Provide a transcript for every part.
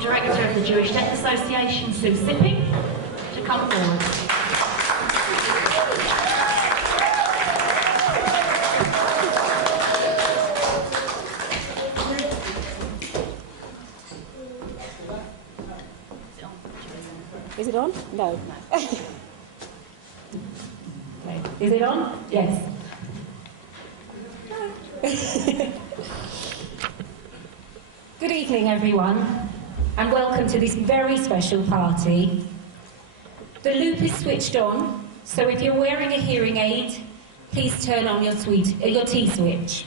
Executive Director of the Jewish Deaf Association, Sue Sipping, to come forward. Is it on? No. Okay. Is it on? Yes. Good evening, everyone, and welcome to this very special party. The loop is switched on, so if you're wearing a hearing aid, please turn on your T-switch.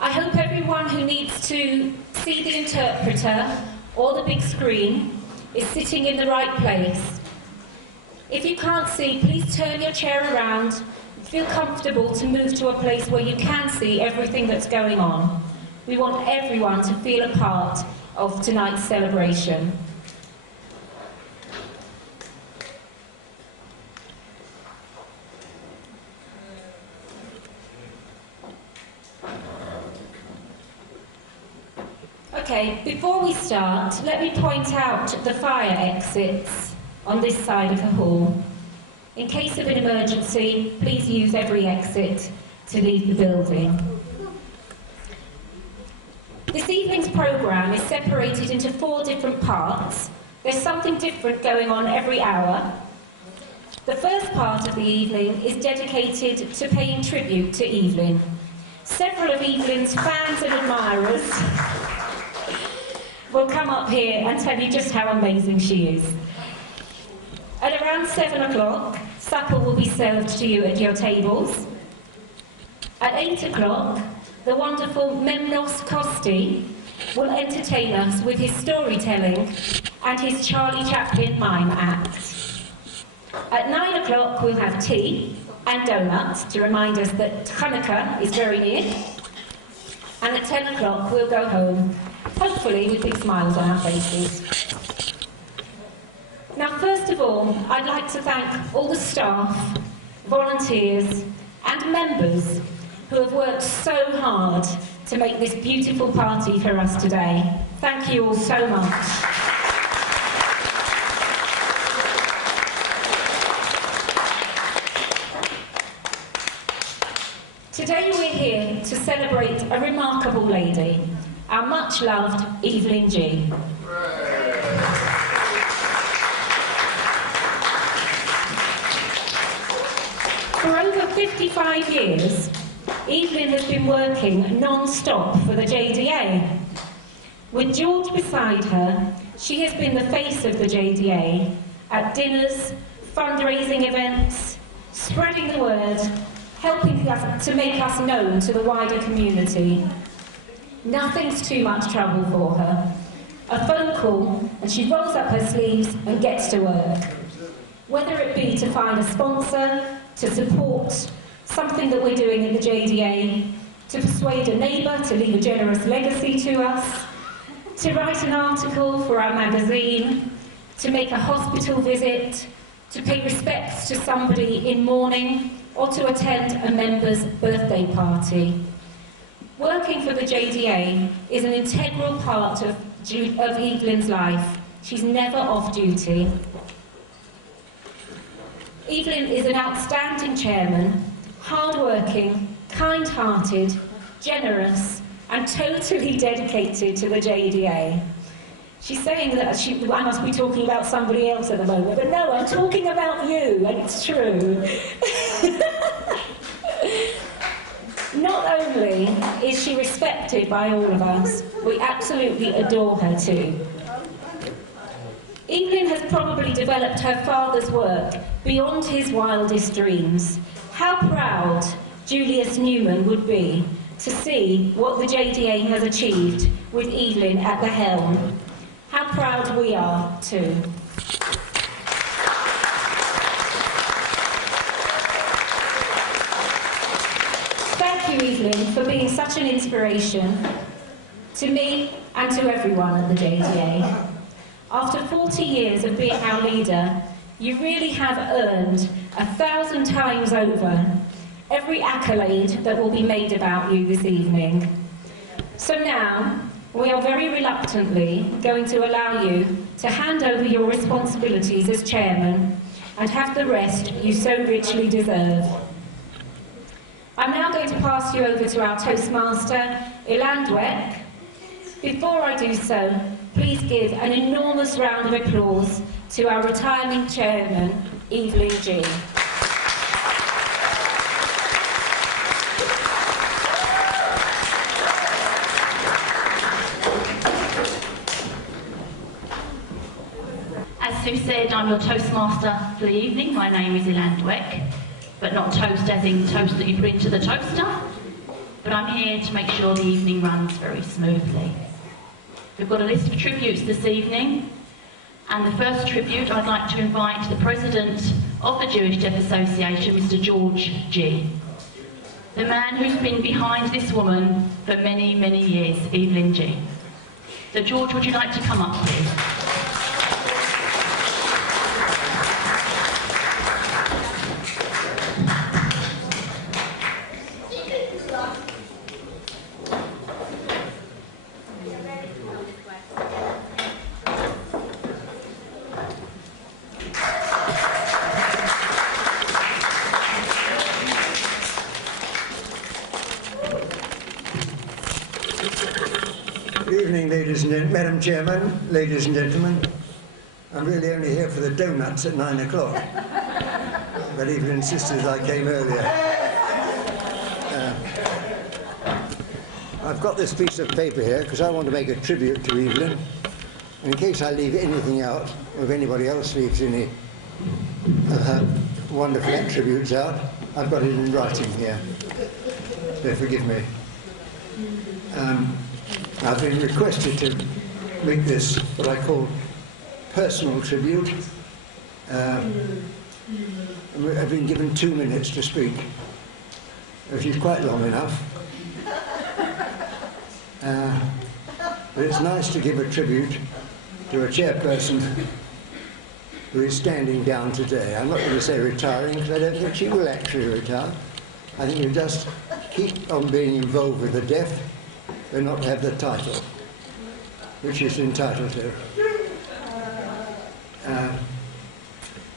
I hope everyone who needs to see the interpreter or the big screen is sitting in the right place. If you can't see, please turn your chair around. Feel comfortable to move to a place where you can see everything that's going on. We want everyone to feel a part of tonight's celebration. Okay, before we start, let me point out the fire exits on this side of the hall. In case of an emergency, please use every exit to leave the building. This evening's programme is separated into 4 different parts. There's something different going on every hour. The first part of the evening is dedicated to paying tribute to Evelyn. Several of Evelyn's fans and admirers will come up here and tell you just how amazing she is. At around 7 o'clock, supper will be served to you at your tables. At 8 o'clock, the wonderful Memnos Costi will entertain us with his storytelling and his Charlie Chaplin mime act. At 9 o'clock, we'll have tea and donuts to remind us that Hanukkah is very near. And at 10 o'clock, we'll go home, hopefully with big smiles on our faces. Now, first of all, I'd like to thank all the staff, volunteers, and members who have worked so hard to make this beautiful party for us today. Thank you all so much. Today we're here to celebrate a remarkable lady, our much-loved Evelyn Gee. For over 55 years, Evelyn has been working non-stop for the JDA. With George beside her, she has been the face of the JDA at dinners, fundraising events, spreading the word, helping us to make us known to the wider community. Nothing's too much trouble for her. A phone call and she rolls up her sleeves and gets to work. Whether it be to find a sponsor, to support something that we're doing at the JDA, to persuade a neighbour to leave a generous legacy to us, to write an article for our magazine, to make a hospital visit, to pay respects to somebody in mourning, or to attend a member's birthday party. Working for the JDA is an integral part of Evelyn's life. She's never off duty. Evelyn is an outstanding chairman, hard-working, kind-hearted, generous, and totally dedicated to the JDA. She's saying that I must be talking about somebody else at the moment, but no, I'm talking about you, and it's true. Not only is she respected by all of us, we absolutely adore her too. Evelyn has probably developed her father's work beyond his wildest dreams. How proud Julius Newman would be to see what the JDA has achieved with Evelyn at the helm. How proud we are too. Thank you, Evelyn, for being such an inspiration to me and to everyone at the JDA. After 40 years of being our leader, you really have earned 1,000 times over every accolade that will be made about you this evening. So now, we are very reluctantly going to allow you to hand over your responsibilities as chairman and have the rest you so richly deserve. I'm now going to pass you over to our Toastmaster, Evelyn Gee. Before I do so, please give an enormous round of applause to our retiring chairman, Evelyn Gee. As Sue said, I'm your Toastmaster for the evening. My name is Evelyn Gee, but not toast as in toast that you put into the toaster. But I'm here to make sure the evening runs very smoothly. We've got a list of tributes this evening, and the first tribute I'd like to invite the President of the Jewish Deaf Association, Mr. George Gee. The man who's been behind this woman for many, many years, Evelyn Gee. So George, would you like to come up, please? Good evening, Madam Chairman, ladies and gentlemen. I'm really only here for the donuts at 9 o'clock, but Evelyn insisted I came earlier. I've got this piece of paper here because I want to make a tribute to Evelyn. In case I leave anything out, or if anybody else leaves any of her wonderful attributes out, I've got it in writing here, so forgive me. I've been requested to make this, what I call, personal tribute. I've been given 2 minutes to speak, which is quite long enough. But it's nice to give a tribute to a chairperson who is standing down today. I'm not going to say retiring, because I don't think she will actually retire. I think you'll just keep on being involved with the deaf, but not have the title, which she's entitled to.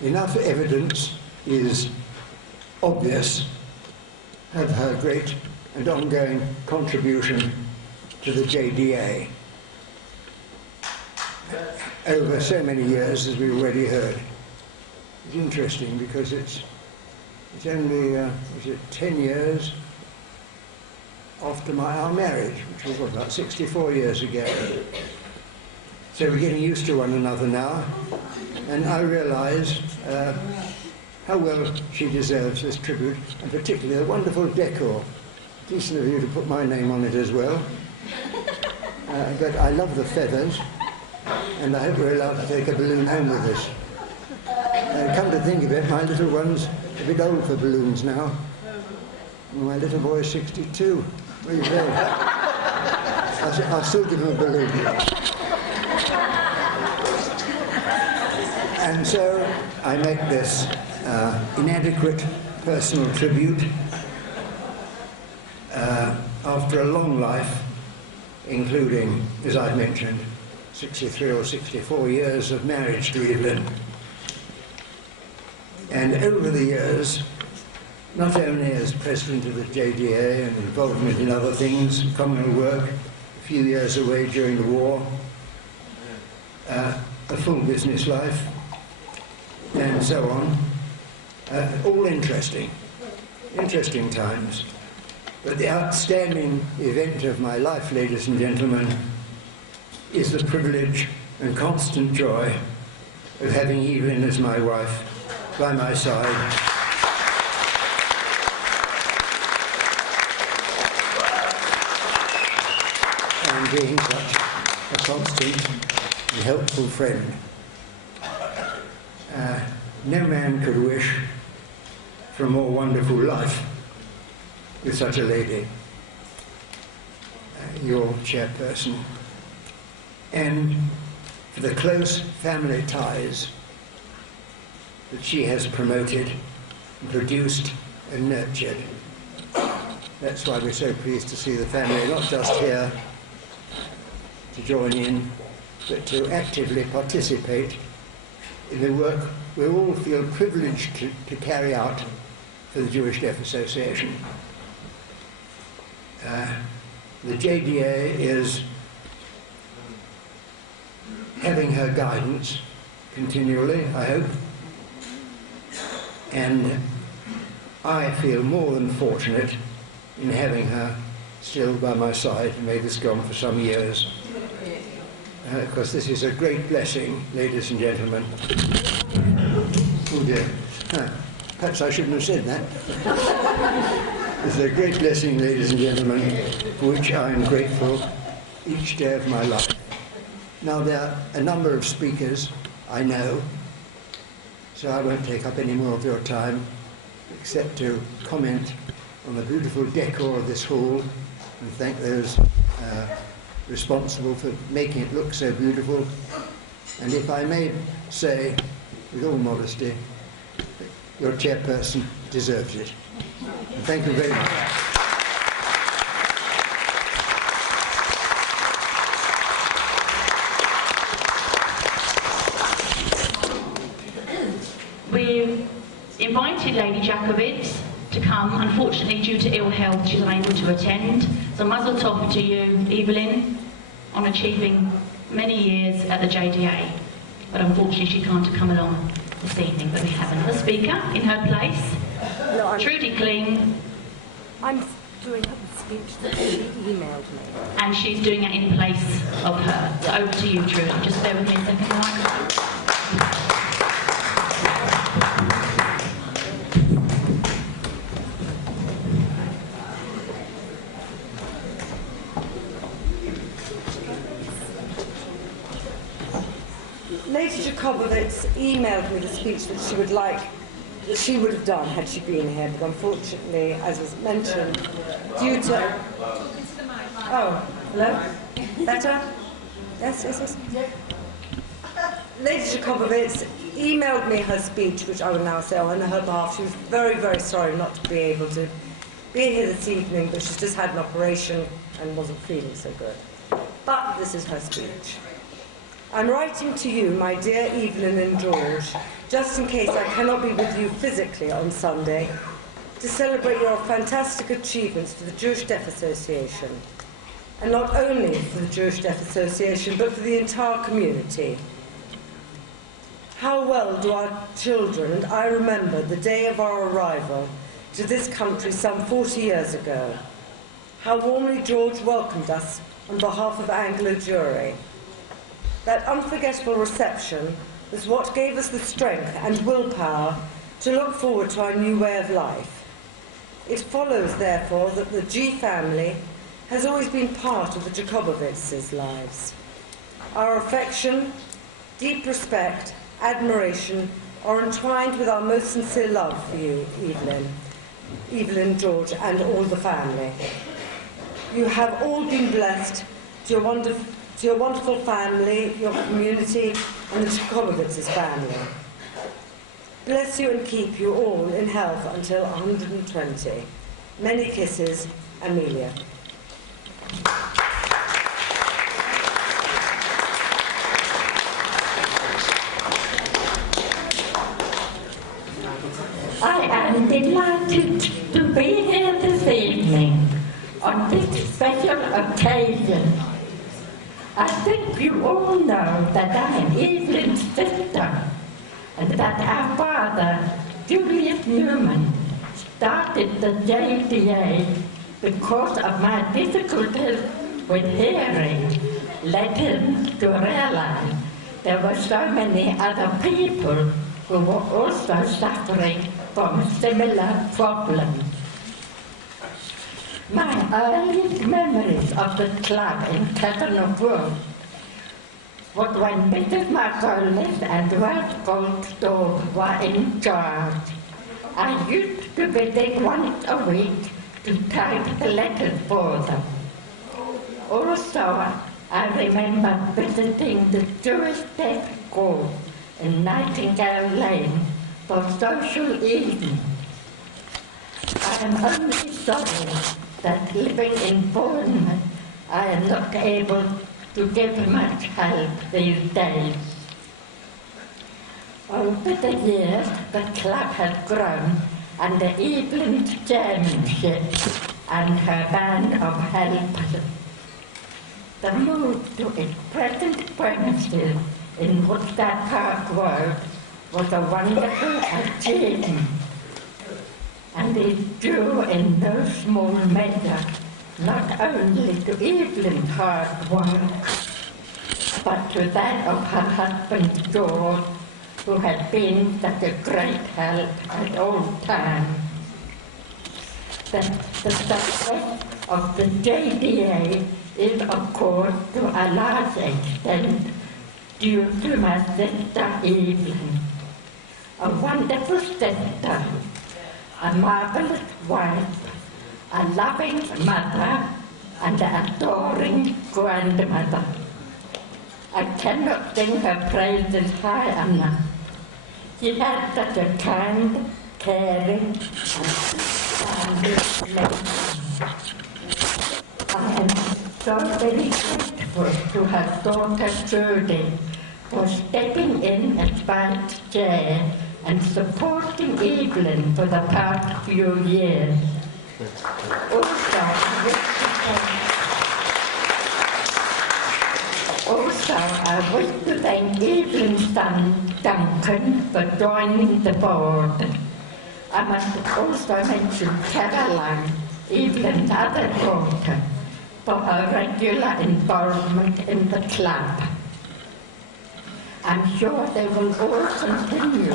Enough evidence is obvious of her great and ongoing contribution to the JDA over so many years, as we already heard. It's interesting because it's only, is it 10 years after our marriage, which was what, about 64 years ago. So we're getting used to one another now, and I realise how well she deserves this tribute, and particularly the wonderful decor. Decent of you to put my name on it as well. But I love the feathers, and I hope we're allowed to take a balloon home with us. Come to think of it, my little one's a bit old for balloons now. My little boy's 62. There you go. I'll still give him a balloon. And so I make this inadequate personal tribute after a long life, including, as I've mentioned, 63 or 64 years of marriage to Evelyn. And over the years, not only as president of the JDA and involvement in other things, communal work, a few years away during the war, a full business life, and so on. All interesting times. But the outstanding event of my life, ladies and gentlemen, is the privilege and constant joy of having Evelyn as my wife by my side. Being such a constant and helpful friend. No man could wish for a more wonderful life with such a lady, your chairperson, and for the close family ties that she has promoted and produced and nurtured. That's why we're so pleased to see the family, not just here, to join in, but to actively participate in the work we all feel privileged to carry out for the Jewish Deaf Association. The JDA is having her guidance continually, I hope, and I feel more than fortunate in having her still by my side. May this go on for some years, because this is a great blessing, ladies and gentlemen. Oh dear. Perhaps I shouldn't have said that. It's a great blessing, ladies and gentlemen, for which I am grateful each day of my life. Now, there are a number of speakers I know, so I won't take up any more of your time, except to comment on the beautiful decor of this hall and thank those responsible for making it look so beautiful. And if I may say, with all modesty, your chairperson deserves it. And thank you very much. We've invited Lady Jacobitz to come. Unfortunately, due to ill health, she's unable to attend. So muzzle tov to you, Evelyn, on achieving many years at the JDA. But unfortunately, she can't come along this evening. But we have another speaker in her place, No, Trudy Kling, I'm doing a speech that she emailed me. and she's doing it in place of her. So over to you, Trudy. Just bear with me a second, Mike. Lady Jacobowitz emailed me the speech that she would like, that she would have done had she been here, but unfortunately, as was mentioned, due to... Oh, hello? Better? Yes. Lady Jacobowitz emailed me her speech, which I will now say on her behalf. She was very, very sorry not to be able to be here this evening, but she's just had an operation and wasn't feeling so good. But this is her speech. I'm writing to you, my dear Evelyn and George, just in case I cannot be with you physically on Sunday, to celebrate your fantastic achievements for the Jewish Deaf Association. And not only for the Jewish Deaf Association, but for the entire community. How well do our children and I remember the day of our arrival to this country some 40 years ago. How warmly George welcomed us on behalf of Anglo Jewry. That unforgettable reception was what gave us the strength and willpower to look forward to our new way of life. It follows, therefore, that the Gee family has always been part of the Jacobowitz's lives. Our affection, deep respect, admiration are entwined with our most sincere love for you, Evelyn, George, and all the family. You have all been blessed to your wonderful family, your community, and the Jacobowitz's family. Bless you and keep you all in health until 120. Many kisses, Amelia. I am delighted to be here this evening on this special occasion. I think you all know that I am Evelyn's sister and that our father, Julius Newman, started the JDA because of my difficulties with hearing, led him to realize there were so many other people who were also suffering from similar problems. My earliest memories of the club in Catherine Wood was when Mrs. Margolis and West Goldstone were in charge. I used to visit once a week to type the letters for them. Also, I remember visiting the Jewish Deaf School in Nightingale Lane for social evening. I am only sorry that living in Bournemouth, I am not able to give much help these days. Over the years, the club has grown under Evelyn's chairmanship and her band of helpers. The move to its present premises in Woodstock Park Road was a wonderful achievement, and is due in no small measure not only to Evelyn's hard work, but to that of her husband George, who has been such a great help at all times. The success of the JDA is, of course, to a large extent due to my sister Evelyn, a wonderful sister, a marvelous wife, a loving mother, and an adoring grandmother. I cannot sing her praises high enough. She had such a kind, caring, and lady. I am so very grateful to her daughter Trudy for stepping in as vice chair and supporting Evelyn for the past few years. Also, I wish to thank Evelyn's son, Duncan, for joining the board. I must also mention Caroline, Evelyn's other daughter, for her regular involvement in the club. I'm sure they will all continue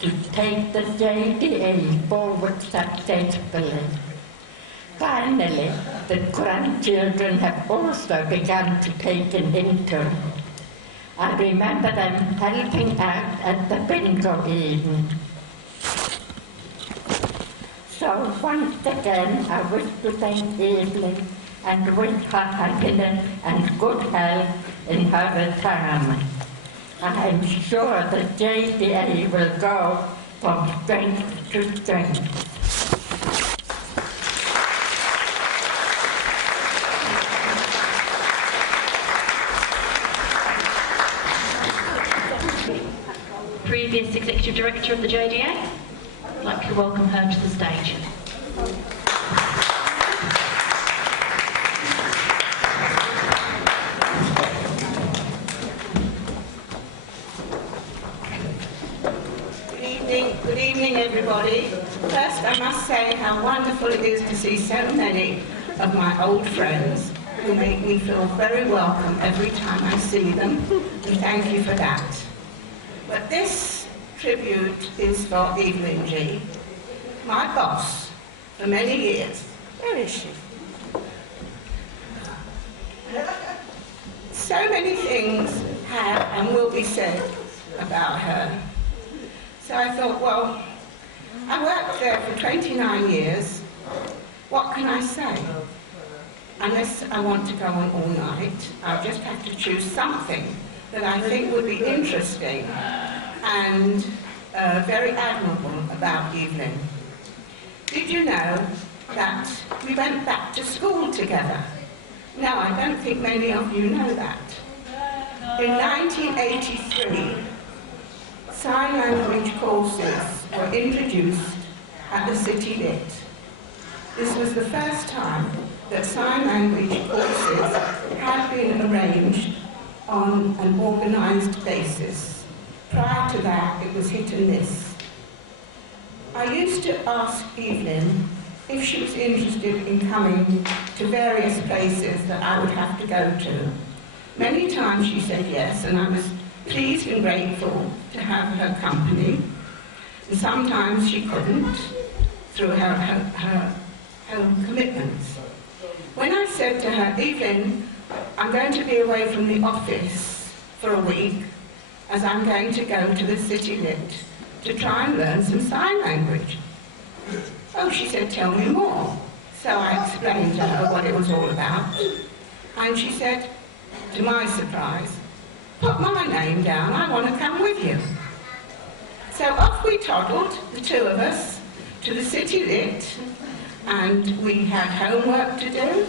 to take the JDA forward successfully. Finally, the grandchildren have also begun to take an interest. I remember them helping out at the bingo evening. So once again, I wish to thank Evelyn and wish her happiness and good health in her retirement. I am sure the JDA will go from strength to strength. Previous Executive Director of the JDA, I'd like to welcome her to the stage. Good evening, everybody. First, I must say how wonderful it is to see so many of my old friends who make me feel very welcome every time I see them, and thank you for that. But this tribute is for Evelyn Gee, my boss for many years. Where is she? So many things have and will be said about her. So I thought, well, I worked there for 29 years. What can I say? Unless I want to go on all night, I'll just have to choose something that I think would be interesting and very admirable about Evelyn. Did you know that we went back to school together? No, I don't think many of you know that. In 1983, sign language courses were introduced at the City Lit. This was the first time that sign language courses had been arranged on an organised basis. Prior to that, it was hit and miss. I used to ask Evelyn if she was interested in coming to various places that I would have to go to. Many times she said yes, and I was pleased and grateful to have her company. And sometimes she couldn't, through her commitments. When I said to her, Evelyn, I'm going to be away from the office for a week, as I'm going to go to the City Lit to try and learn some sign language. Oh, she said, tell me more. So I explained to her what it was all about. And she said, to my surprise, put my name down, I want to come with you. So off we toddled, the two of us, to the City Lit, and we had homework to do,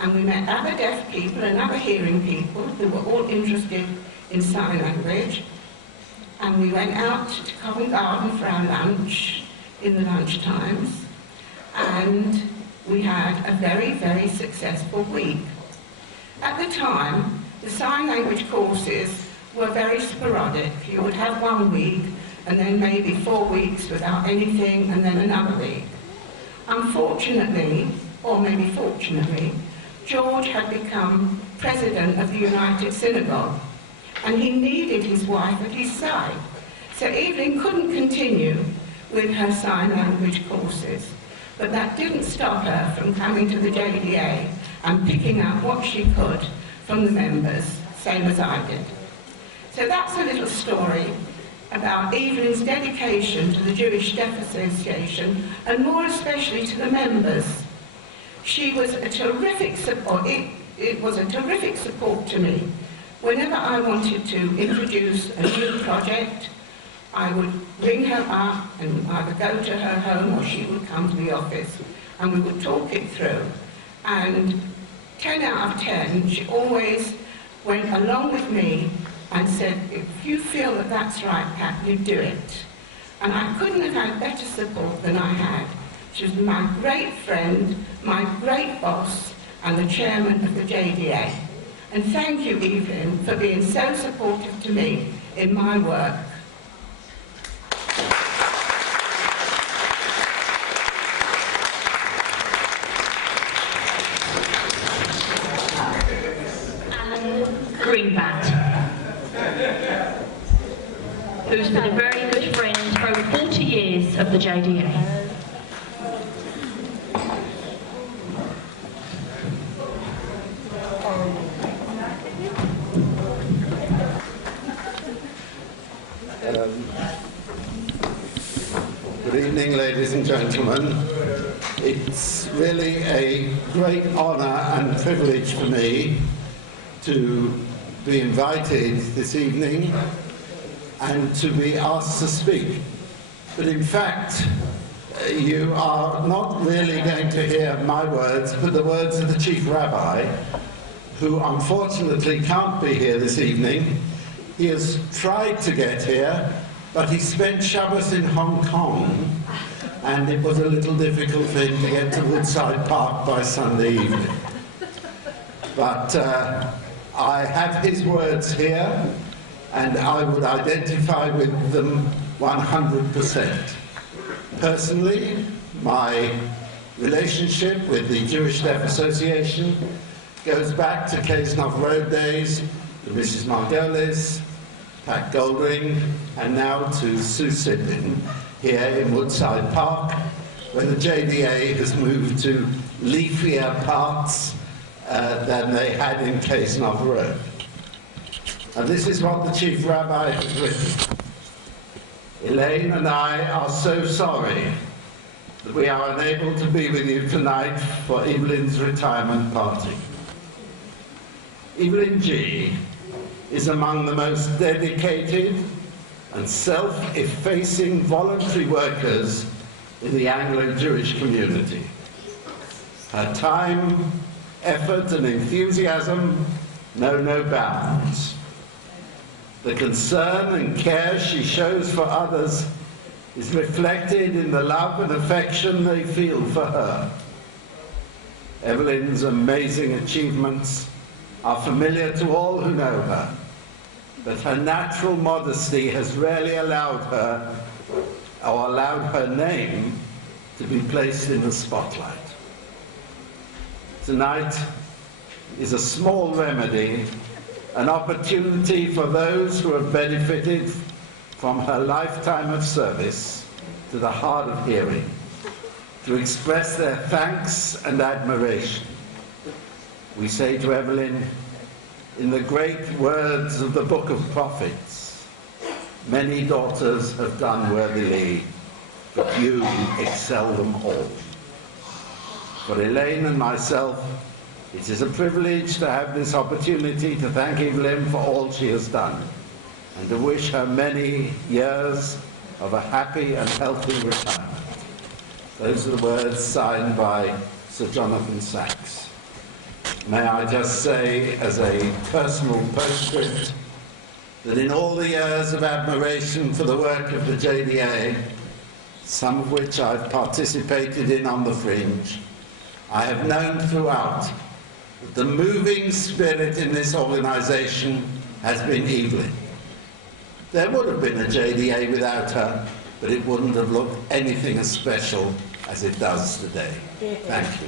And we met other deaf people and other hearing people who were all interested in sign language. And we went out to Covent Garden for our lunch in the lunch times. And we had a very, very successful week. At the time, the sign language courses were very sporadic. You would have 1 week, and then maybe 4 weeks without anything, and then another week. Unfortunately, or maybe fortunately, George had become president of the United Synagogue, and he needed his wife at his side. So Evelyn couldn't continue with her sign language courses, but that didn't stop her from coming to the JDA and picking up what she could from the members, same as I did. So that's a little story about Evelyn's dedication to the Jewish Deaf Association, and more especially to the members. She was a terrific support. It was a terrific support to me. Whenever I wanted to introduce a new project, I would ring her up and either go to her home or she would come to the office, and we would talk it through. And 10 out of 10, she always went along with me and said, if you feel that that's right, Pat, you do it. And I couldn't have had better support than I had. She was my great friend, my great boss, and the chairman of the JDA. And thank you, Evelyn, for being so supportive to me in my work. Greenbat, who's been a very good friend for over 40 years of the JDA. Good evening, ladies and gentlemen. It's really a great honour and privilege for me to be invited this evening and to be asked to speak. But in fact, you are not really going to hear my words, but the words of the Chief Rabbi, who unfortunately can't be here this evening. He has tried to get here, but he spent Shabbos in Hong Kong, and it was a little difficult for him to get to Woodside Park by Sunday evening. But I have his words here, and I would identify with them 100%. Personally, my relationship with the Jewish Deaf Association goes back to Kaysnov Road days, to Mrs. Margolis, Pat Goldring, and now to Sue Sidman here in Woodside Park, where the JDA has moved to leafier parts than they had in Kaysnov Road. And this is what the Chief Rabbi has written. Elaine and I are so sorry that we are unable to be with you tonight for Evelyn's retirement party. Evelyn Gee is among the most dedicated and self-effacing voluntary workers in the Anglo-Jewish community. Her time, effort and enthusiasm know no bounds. The concern and care she shows for others is reflected in the love and affection they feel for her. Evelyn's amazing achievements are familiar to all who know her, but her natural modesty has rarely allowed her, or allowed her name, to be placed in the spotlight. Tonight is a small remedy, an opportunity for those who have benefited from her lifetime of service to the hard of hearing, to express their thanks and admiration. We say to Evelyn, in the great words of the Book of Prophets, many daughters have done worthily, but you excel them all. For Elaine and myself, it is a privilege to have this opportunity to thank Evelyn for all she has done, and to wish her many years of a happy and healthy retirement. Those are the words signed by Sir Jonathan Sachs. may I just say, as a personal postscript, that in all the years of admiration for the work of the JDA, some of which I've participated in on the fringe, I have known throughout that the moving spirit in this organisation has been Evelyn. There would have been a JDA without her, but it wouldn't have looked anything as special as it does today. Thank you.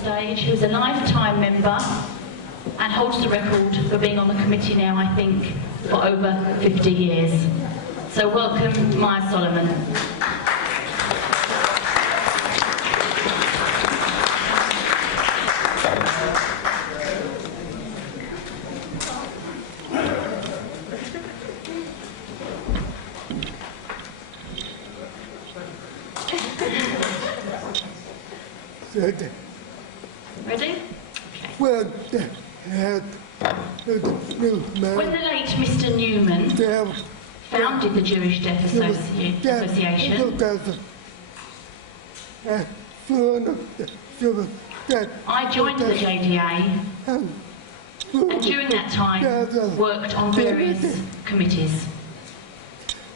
Stage, who's a lifetime member and holds the record for being on the committee now, I think, for over 50 years. So welcome, Maya Solomon. Ready? Well, when the late Mr. Newman founded the Jewish Deaf Association, I joined the JDA and during that time worked on various committees.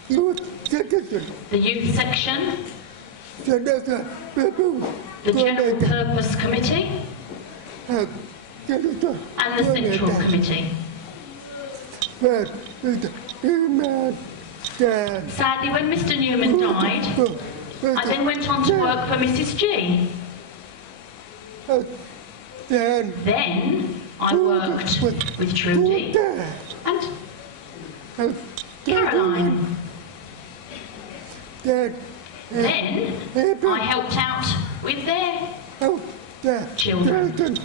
The youth section, the General Purpose Committee, and the Central Committee. Sadly, when Mr. Newman died, I then went on to work for Mrs. Gee. Then I worked with Trudy and Caroline. Then I helped out with their children.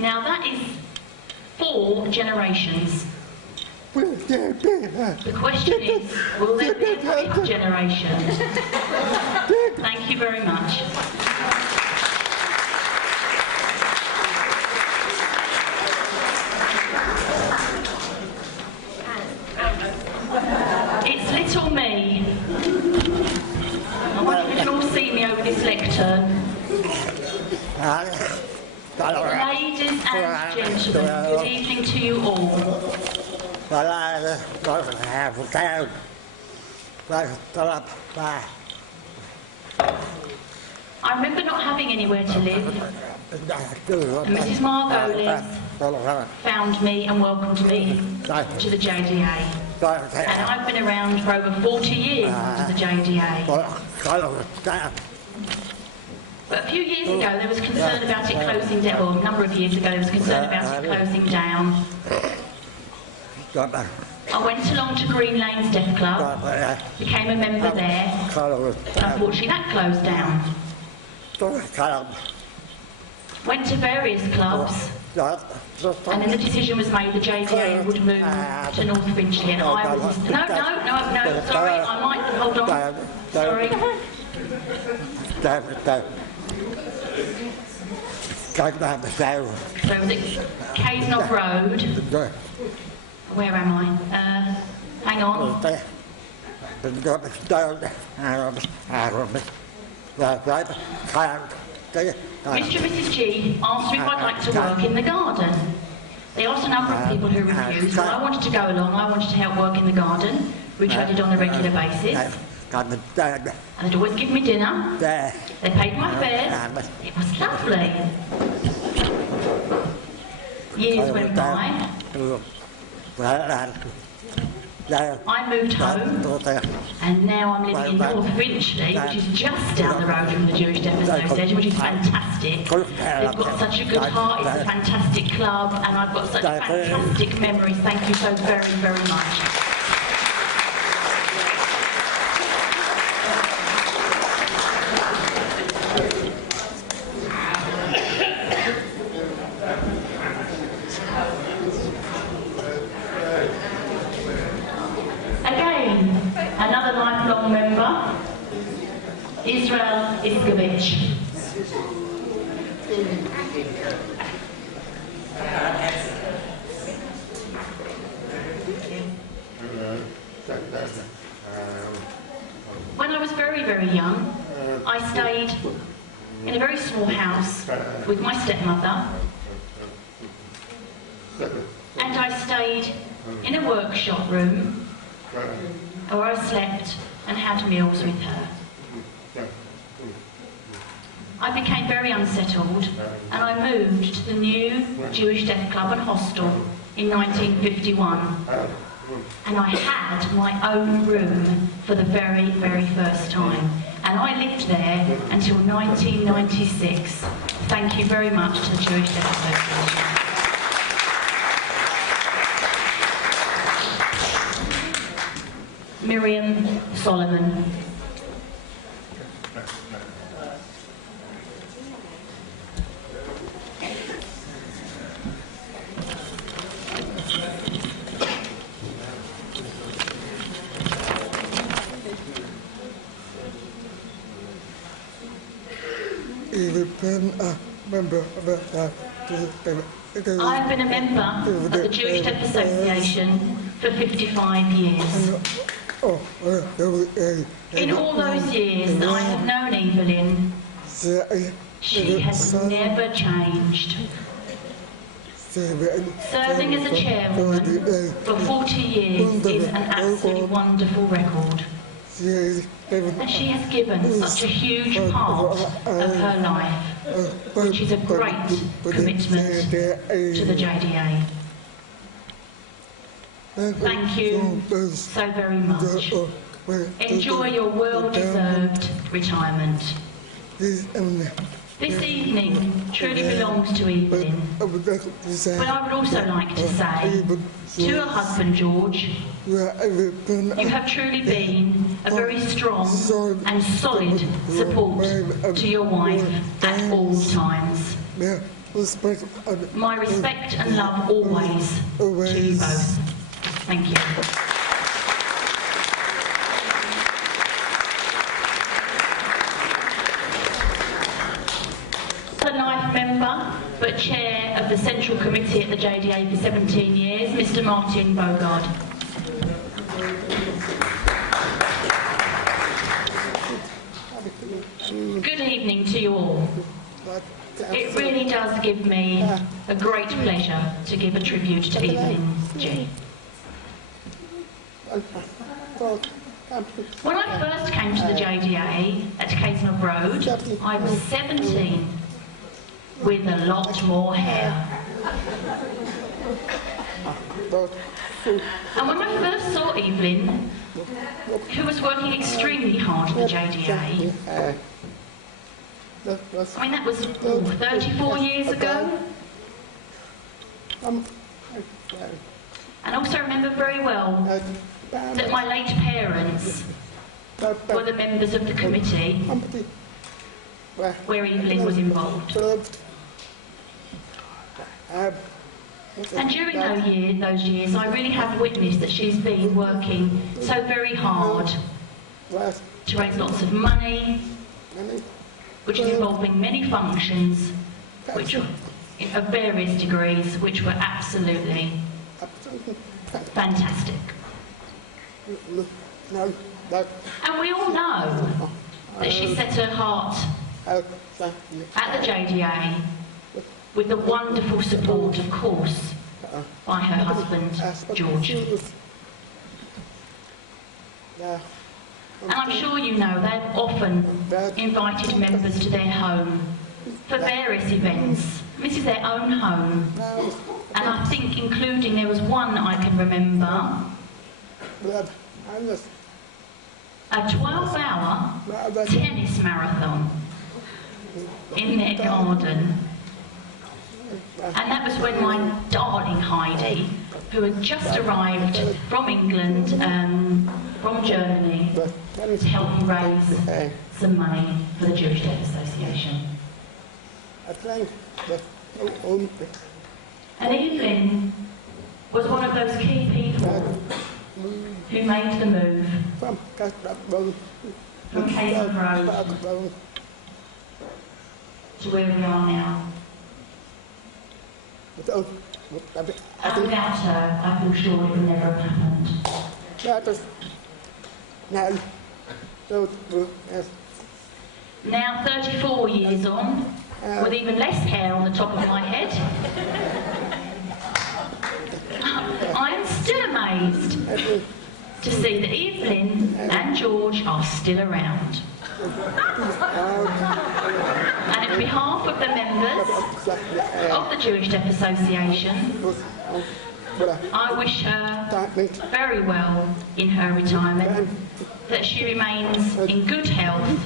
Now that is 4 generations. The question is, will there be a 5th generation? Thank you very much. It's little me. I wonder if you can all see me over this lectern. Ladies and gentlemen, good evening to you all. I remember not having anywhere to live, and Mrs. Margolis found me and welcomed me to the JDA. And I've been around for over 40 years to the JDA. But a few years ago there was concern about it closing down, or a number of years ago there was concern about it closing down. I went along to Green Lanes Deaf Club, became a member there, but unfortunately that closed down. Went to various clubs, and then the decision was made the JDA would move to North Finchley, and I was... No, sorry, I might... Hold on. Sorry. So it was at Cavenagh Road. Where am I? Hang on. Mr. and Mrs. G asked me if I'd like to work in the garden. They asked a number of people who refused, but I wanted to go along. I wanted to help work in the garden, which I did on a regular basis. And they'd always give me dinner. They paid my fares. It was lovely. Years went by. I moved home, and now I'm living in North Finchley, which is just down the road from the Jewish Deaf Association, which is fantastic. They've got such a good heart, it's a fantastic club, and I've got such fantastic memories. Thank you so very, very much. Another lifelong member, When I was very, very young, I stayed in a very small house with my stepmother, and I stayed in a workshop room where I slept and had meals with her. I became very unsettled, and I moved to the new Jewish Deaf Club and Hostel in 1951. And I had my own room for the very, very first time. And I lived there until 1996. Thank you very much to the Jewish Deaf Association. Miriam Solomon. I've been a member of the Jewish Deaf Association for 55 years. In all those years that I have known Evelyn, she has never changed. Serving as a chairwoman for 40 years is an absolutely wonderful record. And she has given such a huge part of her life, which is a great commitment to the JDA. Thank you so very much. Enjoy your well-deserved retirement. This evening truly belongs to Evelyn, but I would also like to say to her husband George, you have truly been a very strong and solid support to your wife at all times. My respect and love always to you both. Thank you. A life member, but chair of the Central Committee at the JDA for 17 years, Mr. Martin Bogard. Good evening to you all. It really does give me a great pleasure to give a tribute to Evelyn Gee. When I first came to the JDA at Casemont Road, I was 17, with a lot more hair. And when I first saw Evelyn, who was working extremely hard at the JDA, I mean that was 34 years ago, and I also remember very well that my late parents were the members of the committee where Evelyn was involved. And during those years, I really have witnessed that she's been working so very hard to raise lots of money, which is involving many functions, which of various degrees, which were absolutely fantastic. And we all know that she set her heart at the JDA with the wonderful support, of course, by her husband, George. And I'm sure you know they've often invited members to their home for various events. This is their own home. And I think including, there was one I can remember, a 12-hour tennis marathon in their garden. And that was when my darling Heidi, who had just arrived from England, from Germany, to help me raise some money for the Jewish Deaf Association. And Evelyn was one of those key people who made the move from Casemont Road to where we are now. And without her, I feel sure it would never have happened. No. Now 34 years on, with even less hair on the top of my head, I am still amazed to see that Evelyn and George are still around. And on behalf of the members of the Jewish Deaf Association, I wish her very well in her retirement, that she remains in good health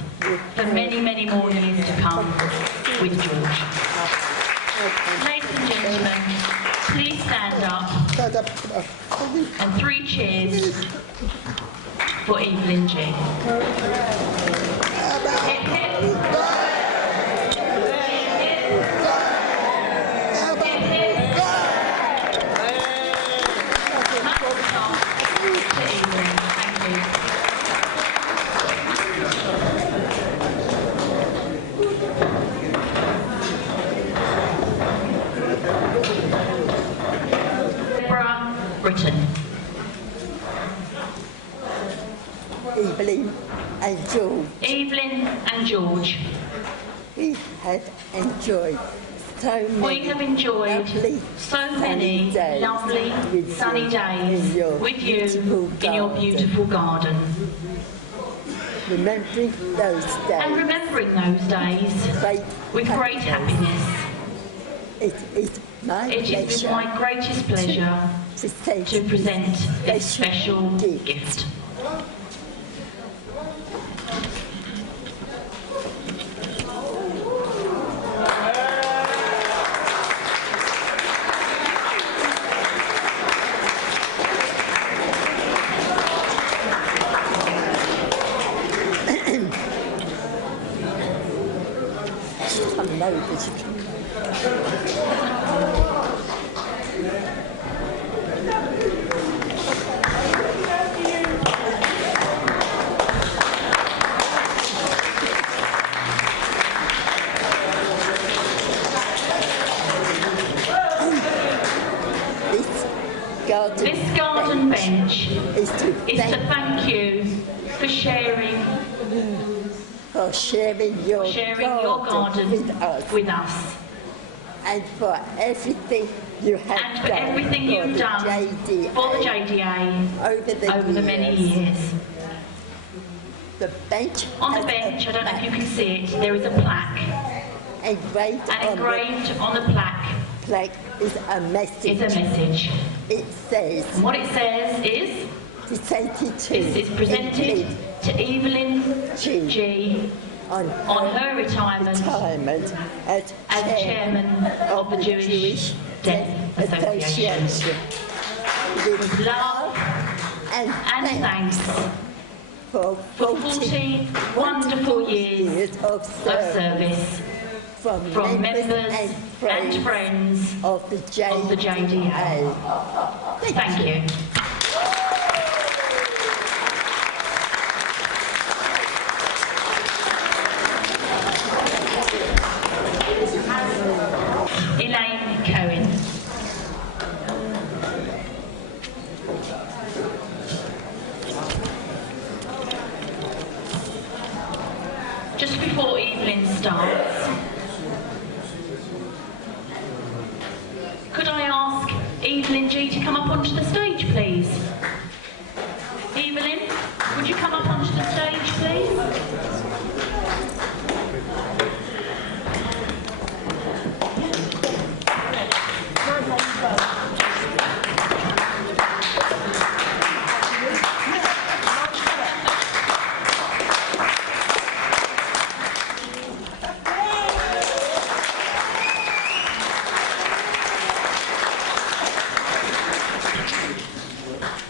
for many, many more years to come with George. Ladies and gentlemen, please stand up, and 3 cheers for Evelyn Gee. Hip, hip. Britain. Evelyn and George. Evelyn and George. We have enjoyed so many lovely, so many lovely sunny days with you in your beautiful garden. Remembering those days. And remembering those days with great happiness. It is with my greatest pleasure to present this special gift. This garden bench is to thank you for sharing your garden with us. And for everything you have done for the JDA over the many years. The bench on the bench, I don't know if you can see it, there is a plaque. Engraved on the plaque is a message. It says. And what it says is. It's presented to Evelyn Gee on her retirement as chairman of the Jewish Deaf Association. With love and thanks for 40 wonderful years of service from members and friends of the JDA. Thank you. Elaine Cohen. Just before Evelyn starts, could I ask Evelyn Gee to come up onto the stage, please? Evelyn, would you come up onto the stage, please?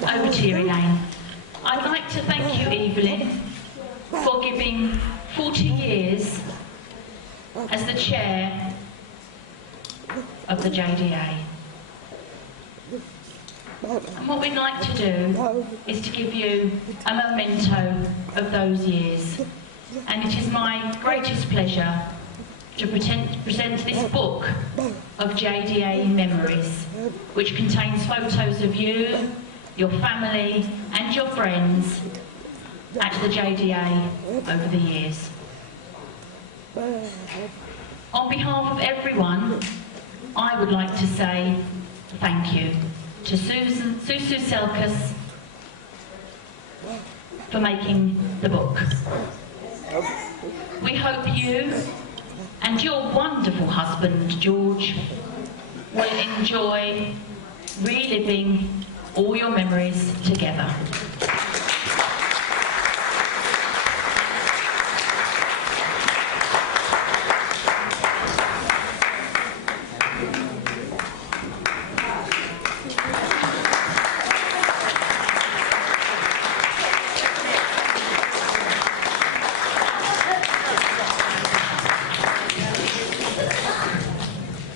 Over to you, Elaine. I'd like to thank you, Evelyn, for giving 40 years as the chair of the JDA. And what we'd like to do is to give you a memento of those years. And it is my greatest pleasure to present this book of JDA memories, which contains photos of you, your family and your friends at the JDA over the years. On behalf of everyone, I would like to say thank you to Susu Selkis for making the book. We hope you and your wonderful husband, George, will enjoy reliving all your memories together.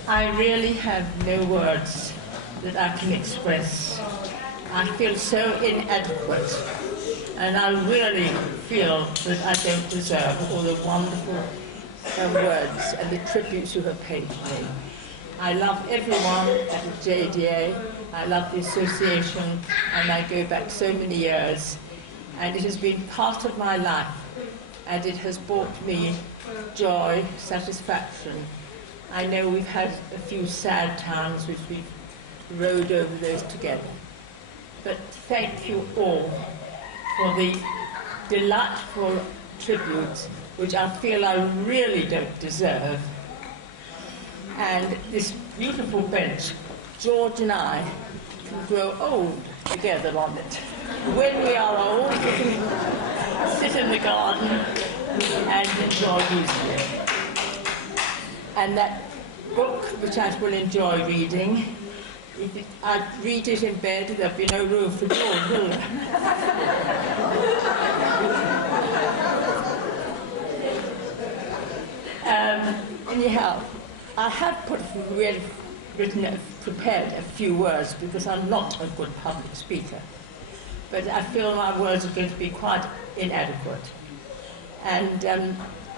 I really have no words that I can express. I feel so inadequate, and I really feel that I don't deserve all the wonderful words and the tributes you have paid me. I love everyone at the JDA, I love the association, and I go back so many years, and it has been part of my life, and it has brought me joy, satisfaction. I know we've had a few sad times which we've rode over those together. But thank you all for the delightful tributes, which I feel I really don't deserve. And this beautiful bench, George and I can grow old together on it. When we are old, we can sit in the garden and enjoy music. And that book, which I will enjoy reading, if I'd read it in bed, there'd be no room for George, will there? Anyhow, I have prepared a few words because I'm not a good public speaker, but I feel my words are going to be quite inadequate. And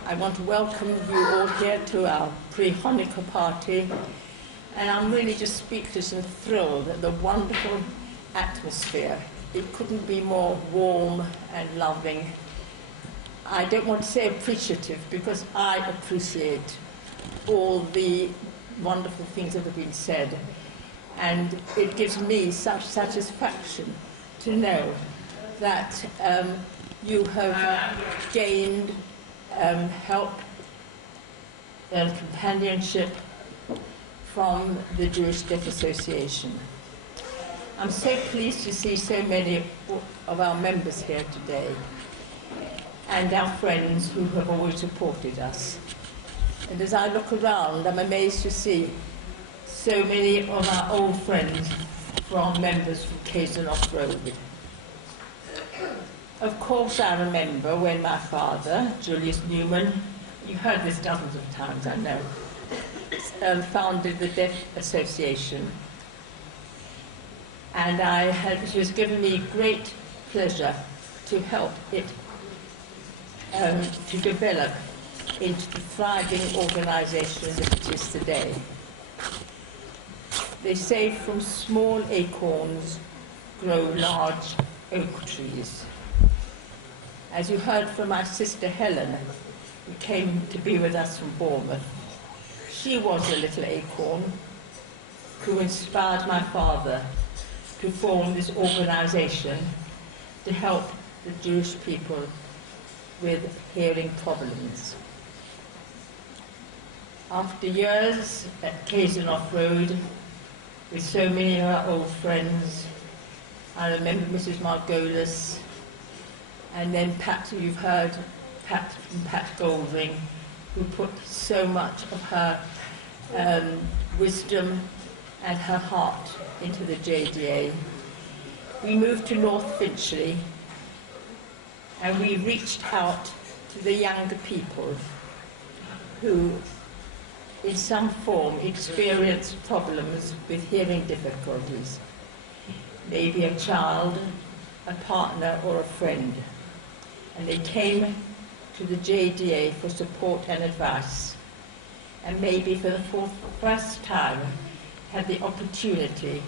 I want to welcome you all here to our pre-Hanukkah party, and I'm really just speechless and thrilled at the wonderful atmosphere. It couldn't be more warm and loving. I don't want to say appreciative because I appreciate all the wonderful things that have been said, and it gives me such satisfaction to know that you have gained help and companionship from the Jewish Deaf Association. I'm so pleased to see so many of our members here today and our friends who have always supported us. And as I look around, I'm amazed to see so many of our old friends from members from Casenoff Road. Of course, I remember when my father, Julius Newman, you've heard this dozens of times, I know, founded the Deaf Association. And it was given me great pleasure to help it to develop into the thriving organisation that it is today. They say from small acorns grow large oak trees. As you heard from my sister Helen, who came to be with us from Bournemouth, she was a little acorn who inspired my father to form this organisation to help the Jewish people with hearing problems. After years at Casenoff Road, with so many of our old friends, I remember Mrs. Margolis, and then Pat, you've heard Pat from Pat Golding, who put so much of her wisdom and her heart into the JDA. We moved to North Finchley, and we reached out to the younger people who, in some form, experienced problems with hearing difficulties. Maybe a child, a partner, or a friend. And they came to the JDA for support and advice, and maybe for the first time had the opportunity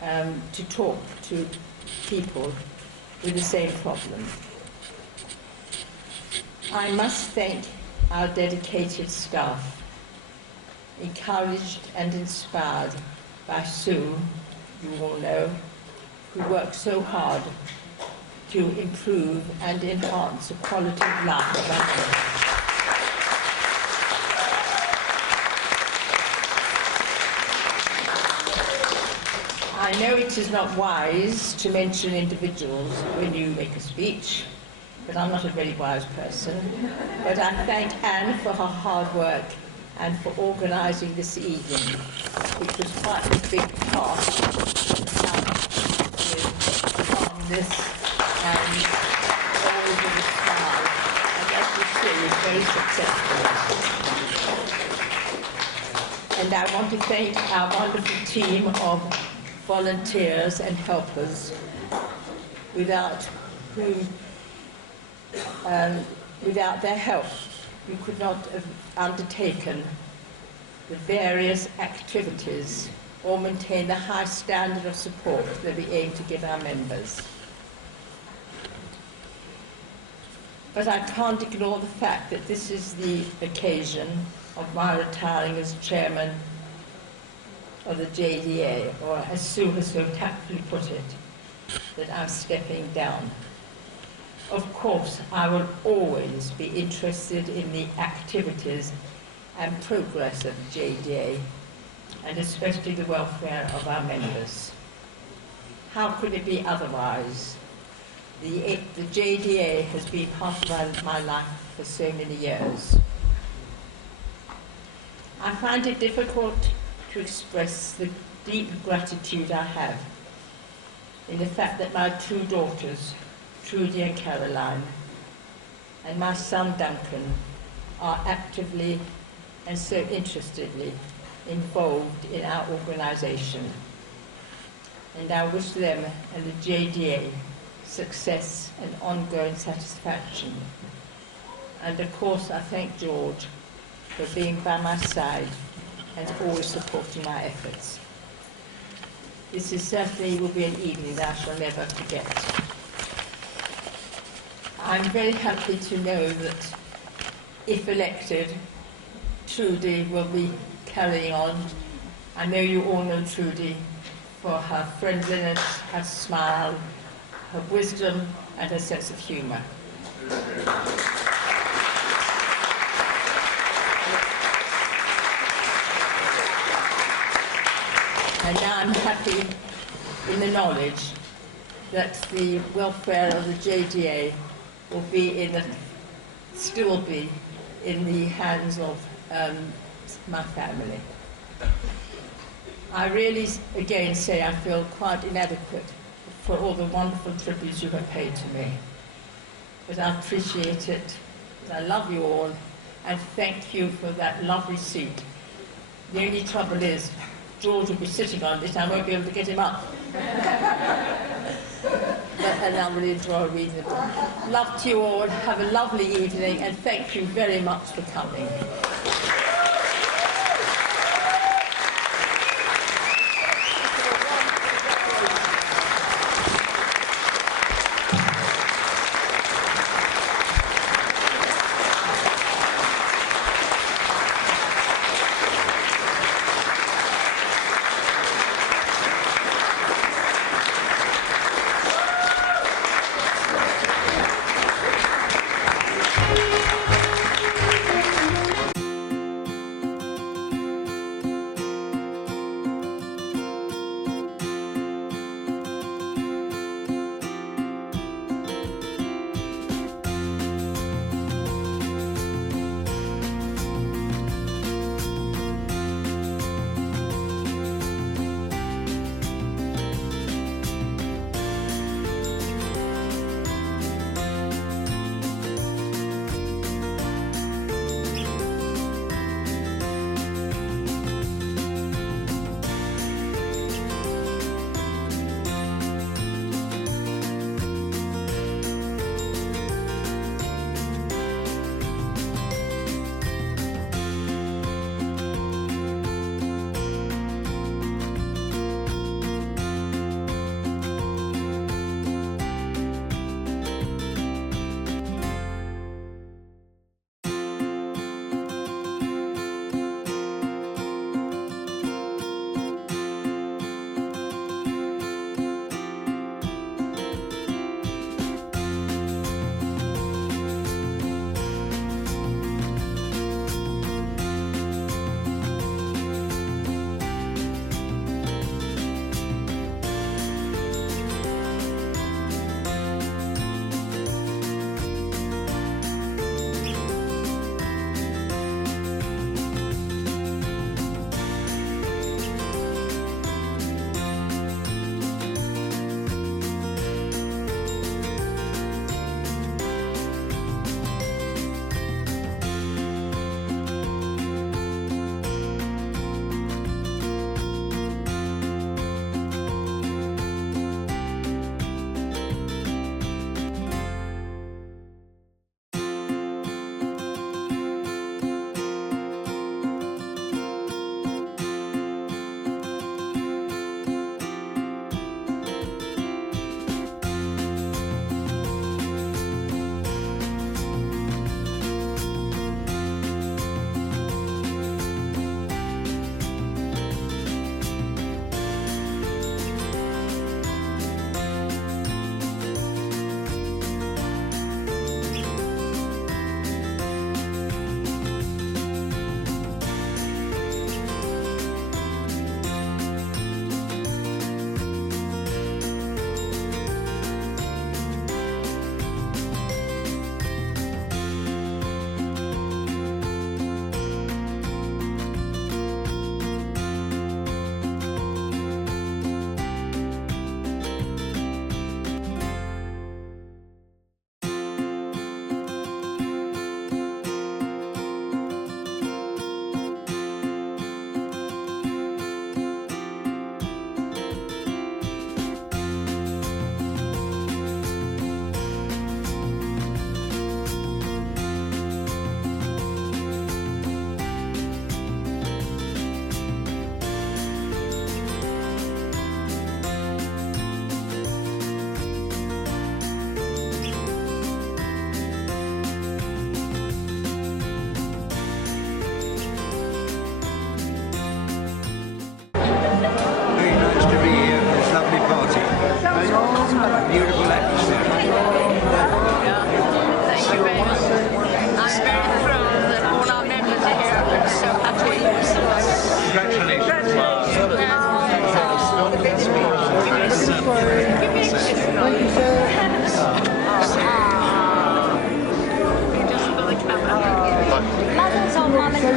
to talk to people with the same problem. I must thank our dedicated staff, encouraged and inspired by Sue, you all know, who works so hard to improve and enhance the quality of life of our members. I know it is not wise to mention individuals when you make a speech, but I'm not a very wise person. But I thank Anne for her hard work and for organising this evening, which was quite a big task, with calmness and always with a smile, and as you see, is very successful. And I want to thank our wonderful team of volunteers and helpers, without whom, without their help, we could not have undertaken the various activities or maintain the high standard of support that we aim to give our members. But I can't ignore the fact that this is the occasion of my retiring as chairman of the JDA, or as Sue has so tactfully put it, that I'm stepping down. Of course, I will always be interested in the activities and progress of the JDA, and especially the welfare of our members. How could it be otherwise? The JDA has been part of my life for so many years. I find it difficult to express the deep gratitude I have in the fact that my two daughters, Trudy and Caroline, and my son Duncan, are actively and so interestedly involved in our organisation. And I wish them and the JDA success and ongoing satisfaction. And of course I thank George for being by my side and always supporting my efforts. This is certainly will be an evening that I shall never forget. I'm very happy to know that if elected, Trudy will be carrying on. I know you all know Trudy for her friendliness, her smile, her wisdom and her sense of humour. And now I'm happy in the knowledge that the welfare of the JDA will be still be in the hands of my family. I really, again, say I feel quite inadequate for all the wonderful tributes you have paid to me. But I appreciate it. I love you all, and thank you for that lovely seat. The only trouble is, George will be sitting on it, I won't be able to get him up. And I will enjoy reading the book. Love to you all, have a lovely evening, and thank you very much for coming.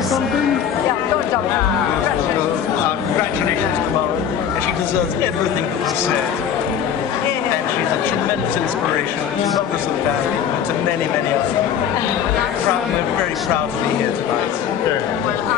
something? Yeah, go on, John. Congratulations to Mara. And she deserves everything that was said. And she's a tremendous inspiration, not just to the family, but to many, many others. We're very proud to be here tonight.